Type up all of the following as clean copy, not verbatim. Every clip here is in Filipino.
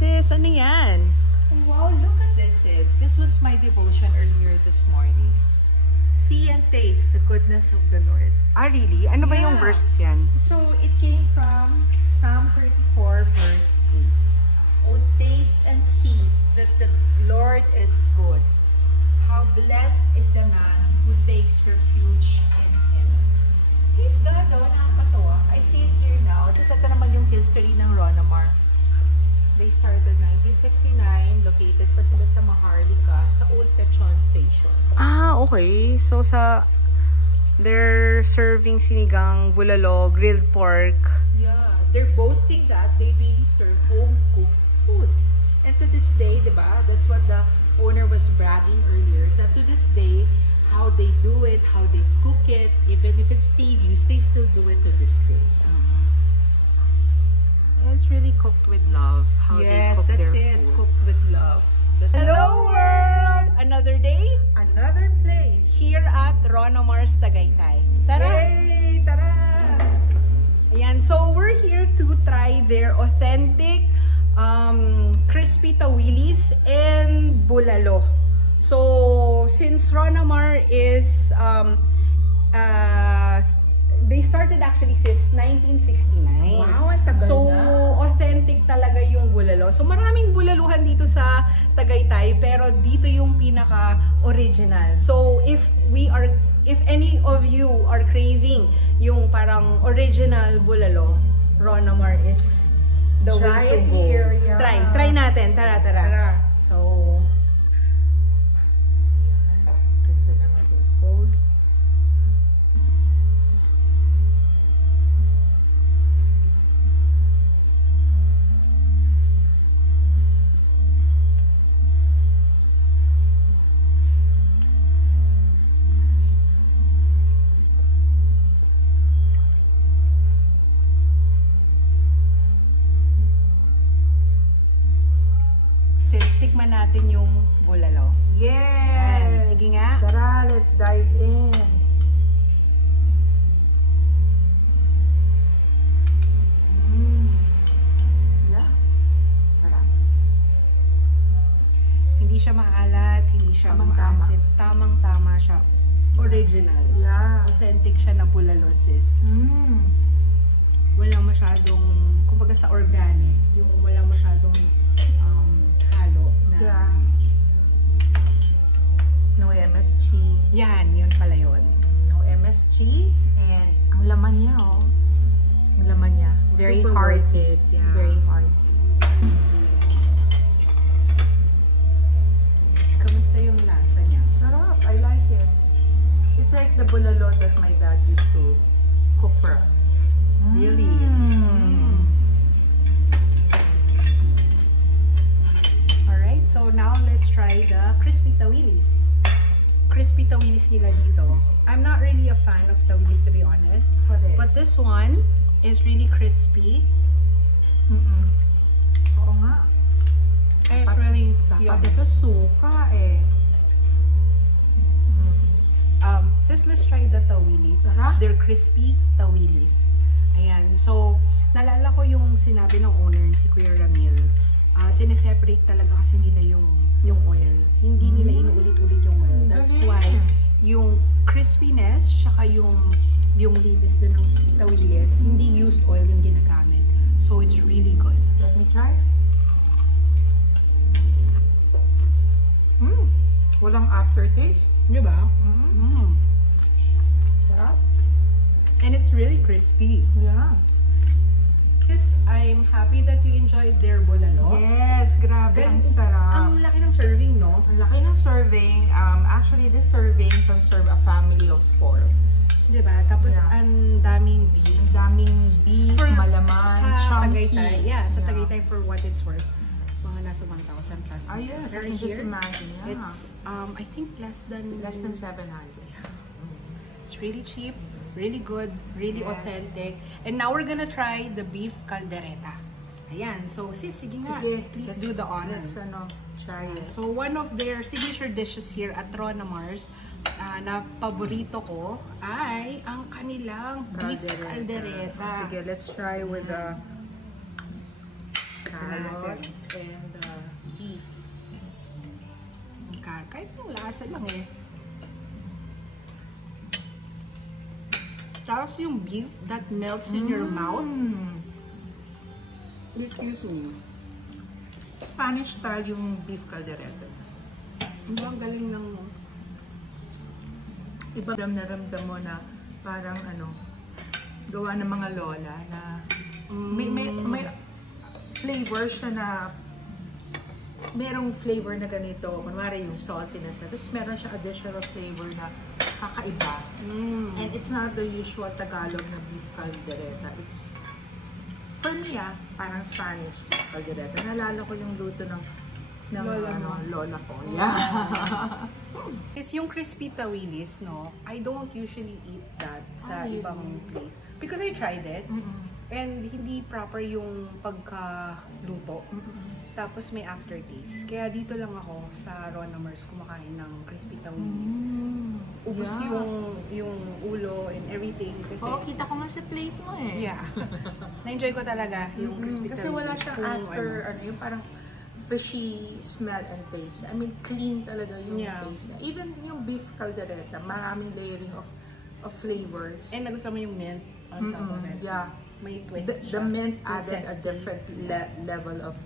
sis, ano yan? Wow, look at this, sis. This was my devotion earlier this morning. See and taste the goodness of the Lord. Ah, really? Ano ba yung verse yan? So, it came from Psalm 34, verse 8. Oh, taste and see that the Lord is good. How blessed is the man who takes refuge in Him. Praise God, oh, nakakatawa. I see it here now. Tapos ito naman yung history ng Ronamar. They started 1969, located pa sila sa Maharlika, sa Old Petron Station. Ah, okay. So, they're serving sinigang, bulalo, grilled pork. Yeah, they're boasting that they really serve home-cooked food. And to this day, diba, that's what the owner was bragging earlier, that to this day, how they do it, how they cook it, even if it's tedious, they still do it to this day. It's really cooked with love. How they cook their food. Yes, that's it. Cooked with love. Hello world! Another day, another place. Here at Ronamar's Tagaytay. Tara! Yay! Tara! Ayan, so we're here to try their authentic crispy tawilis and bulalo. So, since Ronamar is they started actually since 1969. Wow, ang tagal so, na. Authentic talaga yung bulalo. So, maraming bulaluhan dito sa Tagaytay, pero dito yung pinaka-original. So, if any of you are craving yung parang original bulalo, Ronamar is the way to go. Here, yeah. Try natin. Tara. So, ayan. Ganda naman sa hold. Tikman natin yung bulalo. Yes! Sige nga. Tara, let's dive in. Yeah. Tara. Hindi siya maalat, hindi siya maasim. Tamang-tama siya. Original. Yeah. Authentic siya na bulalo, sis. Wala masyadong, kumbaga sa organic, yung wala masyadong halo na. Yeah. No MSG. Yan, yun pala yun. No MSG. And ang laman niya, oh. Ang laman niya. Very Super hearty. worth it. Yeah. Very hearty. Kamusta yung lasa niya? Sarap. I like it. It's like the bulalo that my dad used to cook for us. Really? Alright, so now let's try the crispy tawilis. Crispy tawilis nila dito. I'm not really a fan of tawilis, to be honest. But this one is really crispy. Oo nga. It's really Dapat ito suka eh. Sis, let's try the tawilis. Sarap. They're crispy tawilis. Ayan. So, nalala ko yung sinabi ng owner, si Kuya Ramil. Sineseparate talaga kasi nila yung oil. Hindi nila inuulit-ulit yung oil. That's why yung crispiness, tsaka yung linis din ng tawilis, hindi used oil yung ginagamit. So, it's really good. Let me try. Walang aftertaste. Diba? Sarap. And it's really crispy. Yeah. Yes, I'm happy that you enjoyed their bulalo. Yes, grabe. Ang sarap. Ang laki ng serving, no? Ang laki ng serving. Actually, this serving can serve a family of 4. Diba? Tapos, Yeah. ang daming beef. Ang daming beef, malaman, sa chunky. Tagaytay. Yeah, sa Tagaytay for what it's worth. Mga nasa 1,000 plus. Ah, yes. I Pero can just here, imagine. Yeah. it's, I think less than 700. It's really cheap, really good, really Yes. authentic. And now we're gonna try the beef caldereta. Ayan. So, sis, sige nga. Please do the honors. Let's try it. So, one of their signature dishes here at Ronamar's na paborito ko ay ang kanilang beef caldereta. Sige, let's try with the natin. and beef. Kahit yung lasa lang eh. Tapos yung beef that melts in your mouth. Excuse me. Spanish style yung beef caldereta. Ang galing ng... Iba ramdam mo na parang gawa ng mga lola na may flavor siya na merong flavor na ganito. Kunwari yung saltiness na. Tapos meron siya additional flavor na kakaiba. And it's not the usual Tagalog na beef caldereta. It's, for me parang Spanish beef caldereta. Nalala ko yung luto ng lola ko. Yeah. Is yung crispy tawilis, no? I don't usually eat that sa ibang place. Because I tried it. And hindi proper yung pagkaluto. Tapos may aftertaste. Kaya dito lang ako sa Ronamers kumakain ng crispy tawilis. Ubus yung ulo and everything. Kasi, Kita ko nga sa plate mo eh. yeah. Na-enjoy ko talaga yung crispy tawilis. Kasi wala siyang after, yung parang fishy smell and taste. I mean, clean talaga yung taste niya. Even yung beef caldereta, maraming layering of flavors. And nagustuhan mo yung mint on top of it. Yeah. May twist The siya. mint added a Zesty. different level of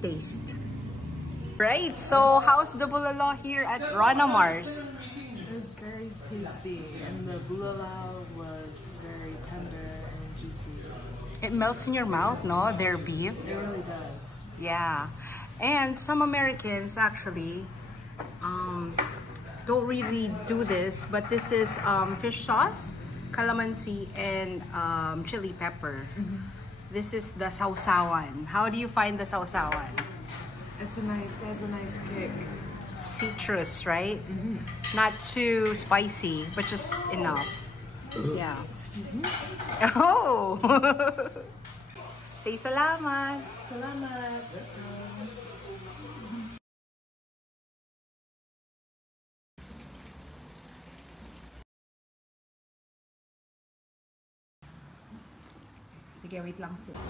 taste. Right, so how's the bulalo here at Ronamars? It was very tasty, and the bulalo was very tender and juicy. It melts in your mouth, no? Their beef. It really does. Yeah. And some Americans actually don't really do this, but this is fish sauce, calamansi, and chili pepper. This is the sausawan. How do you find the sausawan? It has a nice kick. Citrus, right? Not too spicy, but just enough. Yeah. Excuse me? Oh! Say salamat! Salamat. Sige, wait lang sila.